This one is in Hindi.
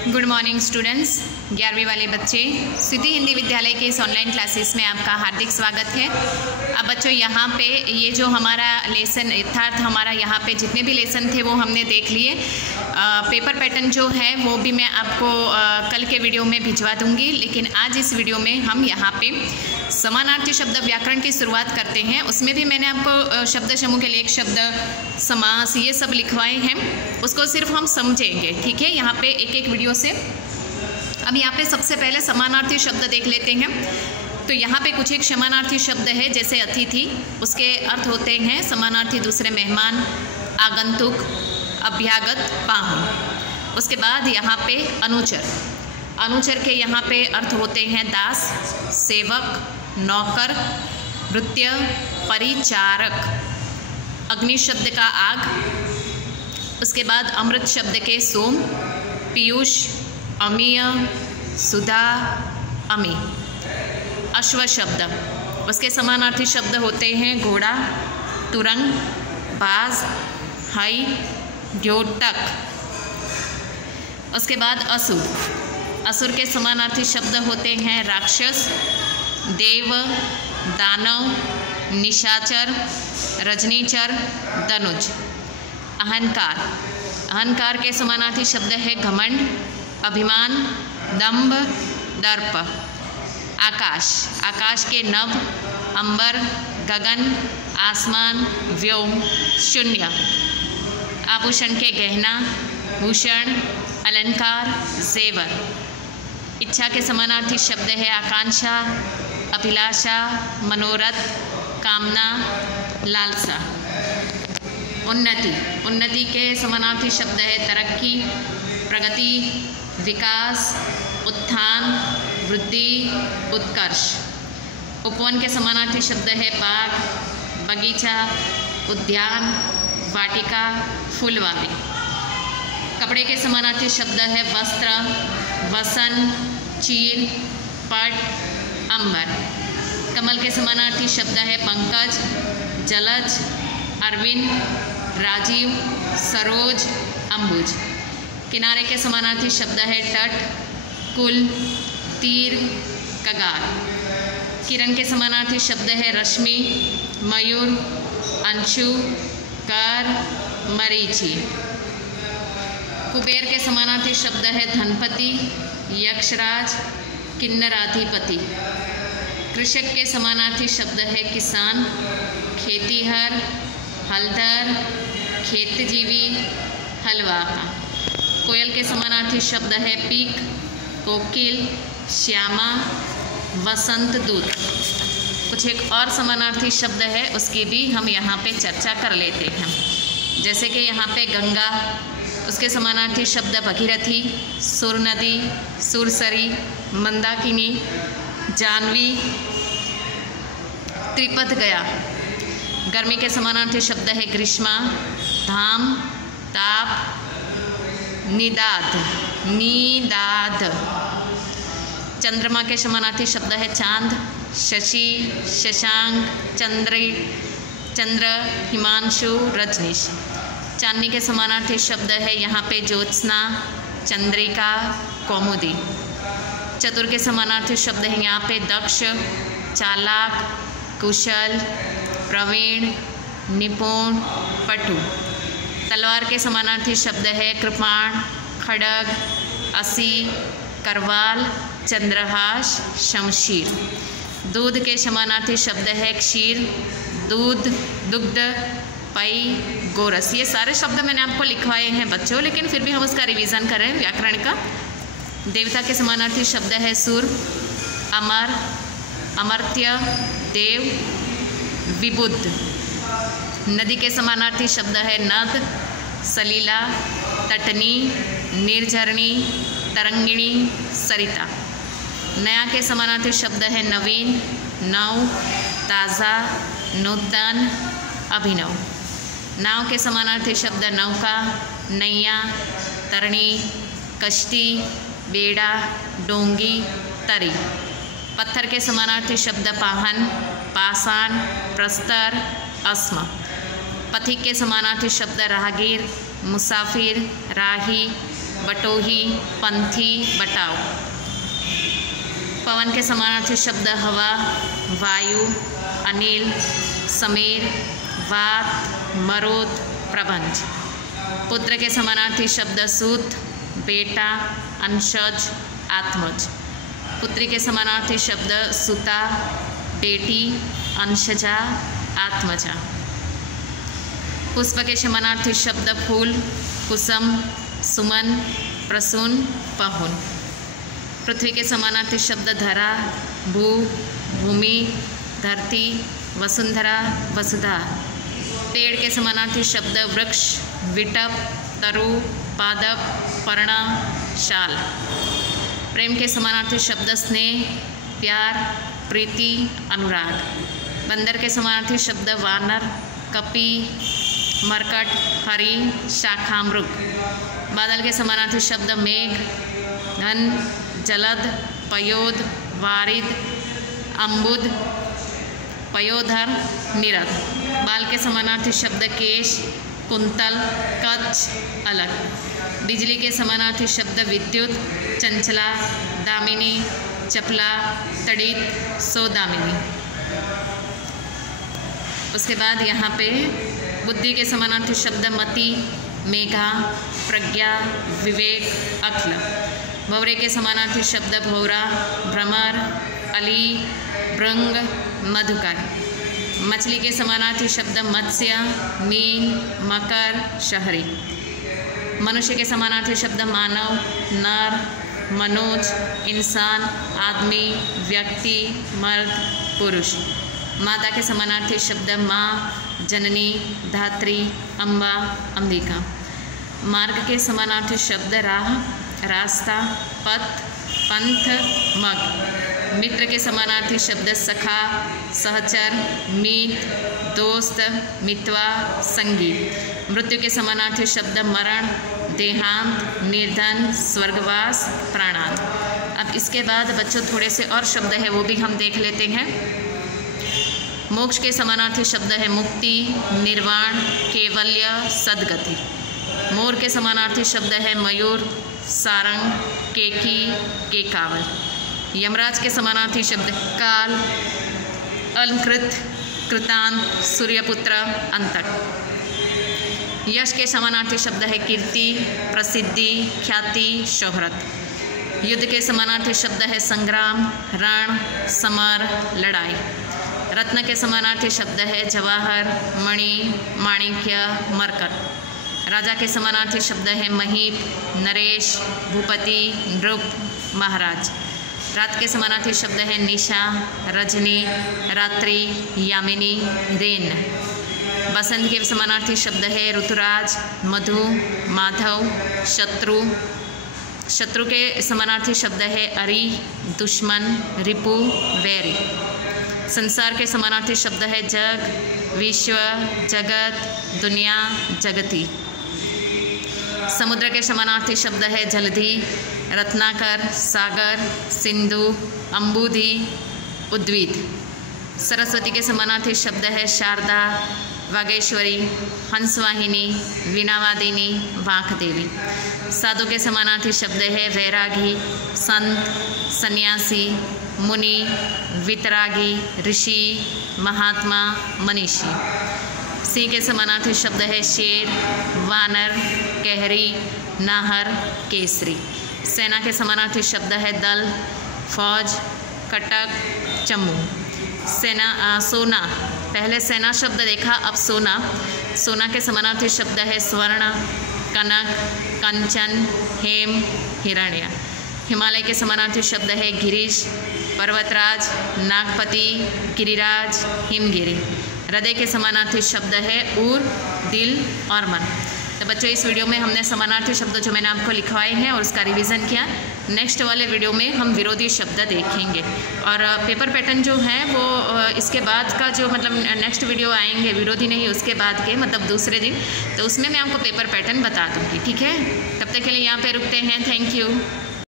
Good morning students. 11वीं वाले बच्चे सिद्धि हिंदी विद्यालय के इस ऑनलाइन क्लासेस में आपका हार्दिक स्वागत है। अब बच्चों यहाँ पे ये जो हमारा लेसन यथार्थ हमारा यहाँ पे जितने भी लेसन थे वो हमने देख लिए। पेपर पैटर्न जो है वो भी मैं आपको कल के वीडियो में भिजवा दूँगी, लेकिन आज इस वीडियो में हम यहाँ पे समानार्थी शब्द व्याकरण की शुरुआत करते हैं। उसमें भी मैंने आपको शब्द समूह के लिए एक शब्द समास ये सब लिखवाए हैं, उसको सिर्फ हम समझेंगे, ठीक है, यहाँ पे एक एक वीडियो से। अब यहाँ पे सबसे पहले समानार्थी शब्द देख लेते हैं। तो यहाँ पे कुछ एक समानार्थी शब्द है, जैसे अतिथि, उसके अर्थ होते हैं समानार्थी दूसरे मेहमान, आगंतुक, अभ्यागत, पाहुन। उसके बाद यहाँ पे अनुचर, अनुचर के यहाँ पे अर्थ होते हैं दास, सेवक, नौकर, भृत्य, परिचारक। अग्नि शब्द का आग। उसके बाद अमृत शब्द के सोम, पीयूष, अमीय, सुधा, अमी। अश्व शब्द, उसके समानार्थी शब्द होते हैं घोड़ा, तुरंग, बाज, हई, द्योतक। उसके बाद असुर, असुर के समानार्थी शब्द होते हैं राक्षस, देव, दानव, निशाचर, रजनीचर, दनुज। अहंकार, अहंकार के समानार्थी शब्द है घमंड, अभिमान, दंभ, दर्प। आकाश, आकाश के नभ, अंबर, गगन, आसमान, व्योम, शून्य। आभूषण के गहना, भूषण, अलंकार, जेवर। इच्छा के समानार्थी शब्द है आकांक्षा, अभिलाषा, मनोरथ, कामना, लालसा। उन्नति, उन्नति के समानार्थी शब्द है तरक्की, प्रगति, विकास, उत्थान, वृद्धि, उत्कर्ष। उपवन के समानार्थी शब्द है बाग, बगीचा, उद्यान, वाटिका, फूलवारी। कपड़े के समानार्थी शब्द है वस्त्र, वसन, चीर, पट, अंबर। कमल के समानार्थी शब्द है पंकज, जलज, अरविंद, राजीव, सरोज, अंबुज। किनारे के समानार्थी शब्द है तट, कुल, तीर, कगार। किरण के समानार्थी शब्द है रश्मि, मयूर, अंशु, कर, मरीचि। कुबेर के समानार्थी शब्द है धनपति, यक्षराज, किन्नराधिपति। कृषक के समानार्थी शब्द है किसान, खेतीहर, हलधर, खेतजीवी, हलवाहा। कोयल के समानार्थी शब्द है पीक, कोकिल, श्यामा, वसंत दूत। कुछ एक और समानार्थी शब्द है, उसकी भी हम यहाँ पे चर्चा कर लेते हैं। जैसे कि यहाँ पे गंगा, उसके समानार्थी शब्द भगीरथी, सुर नदी, सुरसरी, मंदाकिनी, जानवी, त्रिपथ गया। गर्मी के समानार्थी शब्द है ग्रीष्मा, धाम, ताप, निदाद, नीदाद। चंद्रमा के समानार्थी शब्द है चांद, शशि, शशांक, चंद्र, हिमांशु, रजनीश। चांदनी के समानार्थी शब्द है यहाँ पे ज्योत्सना, चंद्रिका, कौमुदी। चतुर के समानार्थी शब्द है यहाँ पे दक्ष, चालाक, कुशल, प्रवीण, निपुण, पटु। तलवार के समानार्थी शब्द है कृपाण, खड़ग, असी, करवाल, चंद्रहास, शमशीर। दूध के समानार्थी शब्द है क्षीर, दूध, दुग्ध, पई, गोरस। ये सारे शब्द मैंने आपको लिखवाए हैं बच्चों, लेकिन फिर भी हम उसका रिवीजन कर रहे हैं व्याकरण का। देवता के समानार्थी शब्द है सुर, अमर, अमर्त्य, देव, विबुद्ध। नदी के समानार्थी शब्द है नद, सलीला, तटनी, निर्झरणी, तरंगिणी, सरिता। नया के समानार्थी शब्द है नवीन, नव, ताज़ा, नूतन, अभिनव। नाव के समानार्थी शब्द नौका, नैया, तरणी, कश्ती, बेड़ा, डोंगी, तरी। पत्थर के समानार्थी शब्द पाहन, पाषाण, प्रस्तर, अस्म। पथिक के समानार्थी शब्द राहगीर, मुसाफिर, राही, बटोही, पंथी, बटाव। पवन के समानार्थी शब्द हवा, वायु, अनिल, समीर, वात, मरोद, प्रबंध। पुत्र के समानार्थी शब्द सूत, बेटा, अंशज, आत्मज। पुत्री के समानार्थी शब्द सुता, बेटी, अंशजा, आत्मजा। पुष्प के समानार्थी शब्द फूल, कुसुम, सुमन, प्रसून, पहुन। पृथ्वी के समानार्थी शब्द धरा, भू, भूमि, धरती, वसुंधरा, वसुधा। पेड़ के समानार्थी शब्द वृक्ष, विटप, तरु, पादप, पर्ण, शाल। प्रेम के समानार्थी शब्द स्नेह, प्यार, प्रीति, अनुराग। बंदर के समानार्थी शब्द वानर, कपि, मरकट, हरि, शाखा, मृग। बादल के समानार्थी शब्द मेघ, घन, जलद, पयोद, वारिद, अम्बुद, पयोधर, निरद। बाल के समानार्थी शब्द केश, कुंतल, कच्छ, अलग। बिजली के समानार्थी शब्द विद्युत, चंचला, दामिनी, चपला, तड़ित, सौदामिनी। उसके बाद यहाँ पे बुद्धि के समानार्थी शब्द मति, मेघा, प्रज्ञा, विवेक, अक्ल। भौरे के समानार्थी शब्द भौरा, भ्रमर, अली, भृंग, मधुकर। मछली के समानार्थी शब्द मत्स्य, मीन, मकर, शहरी। मनुष्य के समानार्थी शब्द मानव, नर, मनोज, इंसान, आदमी, व्यक्ति, मर्द, पुरुष। माता के समानार्थी शब्द माँ, जननी, धात्री, अम्बा, अंबिका। मार्ग के समानार्थी शब्द राह, रास्ता, पथ, पंथ, मग। मित्र के समानार्थी शब्द सखा, सहचर, मीत, दोस्त, मितवा, संगी। मृत्यु के समानार्थी शब्द मरण, देहांत, निर्धन, स्वर्गवास, प्राणांत। अब इसके बाद बच्चों थोड़े से और शब्द है वो भी हम देख लेते हैं। मोक्ष के समानार्थी शब्द है मुक्ति, निर्वाण, केवल्य, सद्गति। मोर के समानार्थी शब्द है मयूर, सारंग, केकी, केकावल। यमराज के समानार्थी शब्द काल, अलंकृत, कृतांत, सूर्यपुत्र, अंतक। यश के समानार्थी शब्द है कीर्ति, प्रसिद्धि, ख्याति, शोहरत। युद्ध के समानार्थी शब्द है संग्राम, रण, समर, लड़ाई। रत्न के समानार्थी शब्द है जवाहर, मणि, माणिक्य, मरकत। राजा के समानार्थी शब्द है महीप, नरेश, भूपति, नृप, महाराज। रात के समानार्थी शब्द है निशा, रजनी, रात्रि, यामिनी, रेन। बसंत के समानार्थी शब्द है ऋतुराज, मधु, माधव, शत्रु। शत्रु के समानार्थी शब्द है अरि, दुश्मन, रिपु, वैरी। संसार के समानार्थी शब्द है जग, विश्व, जगत, दुनिया, जगती। समुद्र के समानार्थी शब्द है जलधि, रत्नाकर, सागर, सिंधु, अम्बुधि, उद्वीद। सरस्वती के समानार्थी शब्द है शारदा, वागेश्वरी, हंसवाहिनी, वीणावादिनी, वाकदेवी। साधु के समानार्थी शब्द है वैरागी, संत, सन्यासी, मुनि, वितरागी, ऋषि, महात्मा, मनीषी। सी के समानार्थी शब्द है शेर, वानर, कहरी, नाहर, केसरी। सेना के समानार्थी शब्द है दल, फौज, कटक, चमू। सोना, पहले सेना शब्द देखा, अब सोना। सोना के समानार्थी शब्द है स्वर्ण, कनक, कंचन, हेम, हिरण्य। हिमालय के समानार्थी शब्द है गिरीश, पर्वतराज, नागपति, गिरिराज, हिमगिरी। हृदय के समानार्थी शब्द है उर, दिल और मन। तो बच्चों इस वीडियो में हमने समानार्थी शब्द जो मैंने आपको लिखवाए हैं और उसका रिवीजन किया। नेक्स्ट वाले वीडियो में हम विरोधी शब्द देखेंगे और पेपर पैटर्न जो है वो इसके बाद का जो मतलब नेक्स्ट वीडियो आएंगे, विरोधी नहीं उसके बाद के मतलब दूसरे दिन, तो उसमें मैं आपको पेपर पैटर्न बता दूँगी। ठीक है, तब तक के लिए यहाँ पे रुकते हैं। Thank you.